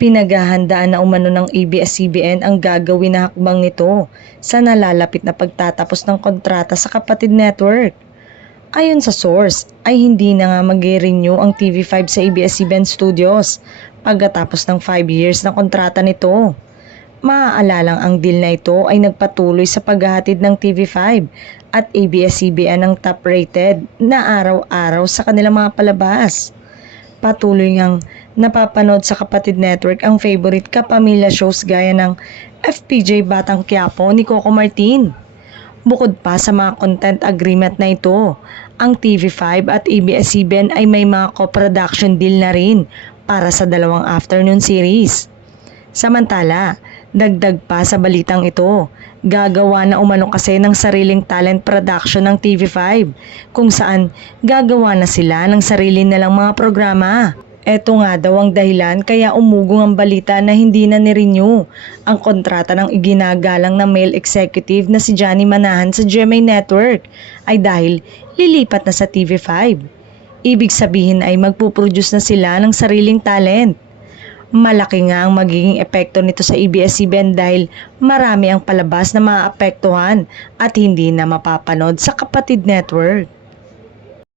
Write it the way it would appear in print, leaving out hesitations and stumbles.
Pinaghahandaan na umano ng ABS-CBN ang gagawin na hakbang nito sa nalalapit na pagtatapos ng kontrata sa kapatid network. Ayon sa source, ay hindi na nga mag-renew ang TV5 sa ABS-CBN Studios pagkatapos ng 5 years na kontrata nito. Maaalalang ang deal na ito ay nagpatuloy sa paghahatid ng TV5 at ABS-CBN ng top-rated na araw-araw sa kanilang mga palabas. Patuloy ngang napapanood sa kapatid network ang favorite kapamilya shows gaya ng FPJ Batang Quiapo ni Coco Martin. Bukod pa sa mga content agreement na ito, ang TV5 at ABS-CBN ay may mga co-production deal na rin para sa dalawang afternoon series. Samantala, dagdag pa sa balitang ito, gagawa na umano kasi ng sariling talent production ng TV5 kung saan gagawa na sila ng sarili nilang mga programa. Ito nga daw ang dahilan kaya umugong ang balita na hindi na ni-renew ang kontrata ng iginagalang na male executive na si Johnny Manahan sa GMA Network ay dahil lilipat na sa TV5. Ibig sabihin ay magpuproduce na sila ng sariling talent. Malaki nga ang magiging epekto nito sa ABS-CBN dahil marami ang palabas na maapektuhan at hindi na mapapanood sa kapatid network.